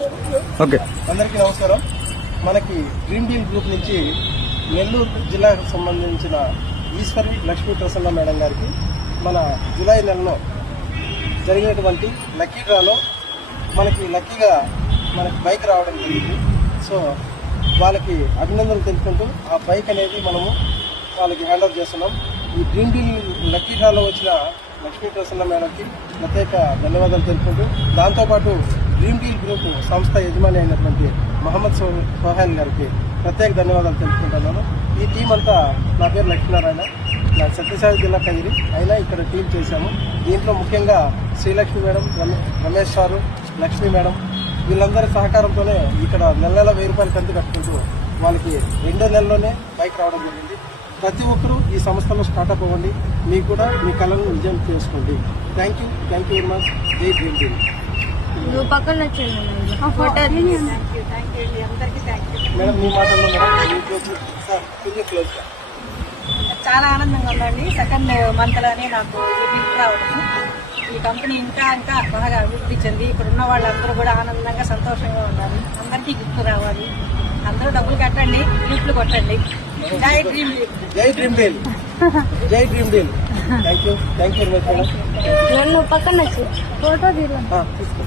Okay, అందరికీ నమస్కారం. మనకి డ్రీమ్ డీల్ గ్రూప్ నుంచి నెల్లూరు జిల్లాకు సంబంధించిన ఈశ్వరి లక్ష్మీ ప్రసన్న మేడం గారికి మన జూలై నెలలో జరిగినటువంటి లక్కీ డ్రాలో మనకి లక్కీగా మనకి బైక్ రావడం జరిగింది. సో వాళ్ళకి అభినందనలు తెలుపుకుంటూ ఆ బైక్ అనేది మనము వాళ్ళకి హ్యాండ్ ఓవర్ చేస్తున్నాం. ఈ డ్రీమ్ డీల్ లక్కీ డ్రాలో వచ్చిన లక్ష్మీ ప్రసన్న మేడంకి ప్రత్యేక ధన్యవాదాలు తెలుపుకుంటూ, దాంతోపాటు డ్రీమ్ డీల్ గ్రూప్ సంస్థ యజమాని అయినటువంటి మహమ్మద్ సోహెల్ గారికి ప్రత్యేక ధన్యవాదాలు తెలుపుకుంటున్నాను. ఈ టీం అంతా, నా పేరు లక్ష్మీనారాయణ, నాకు సత్యసాయి జిల్లా కైరి అయినా ఇక్కడ టీం చేశాము. దీంట్లో ముఖ్యంగా Srilakshmi madam, Ramesh sir, Lakshmi madam వీళ్ళందరి సహకారంతోనే ఇక్కడ నెల 1000 రూపాయలు కంటి కట్టుకుంటూ వాళ్ళకి 2 నెలల్లోనే బైక్ రావడం జరిగింది. ప్రతి ఒక్కరూ ఈ సంస్థలో స్టార్ట్అప్ అవ్వండి, మీకు కూడా మీ కళను నిజం చేసుకోండి. Thank you very much. జై డ్రీమ్ డీల్. మేడం మీ మాటల్లో చాలా ఆనందంగా ఉందండి. సెకండ్ మంత్ లోనే నాకు గిఫ్ట్ రావడం. ఈ కంపెనీ ఇంకా బాగా అభివృద్ధి చెంది ఇక్కడ ఉన్న వాళ్ళందరూ కూడా ఆనందంగా సంతోషంగా ఉండాలి. అందరికీ గిఫ్ట్ రావాలి. అందరూ డబ్బులు కట్టండి, గిఫ్ట్లు కొట్టండి. జై డ్రీమ్ డీల్. జై డ్రీమ్ డీల్. జై dream deal. Thank you very much madam. పక్కన ఫోటో తీసుకో.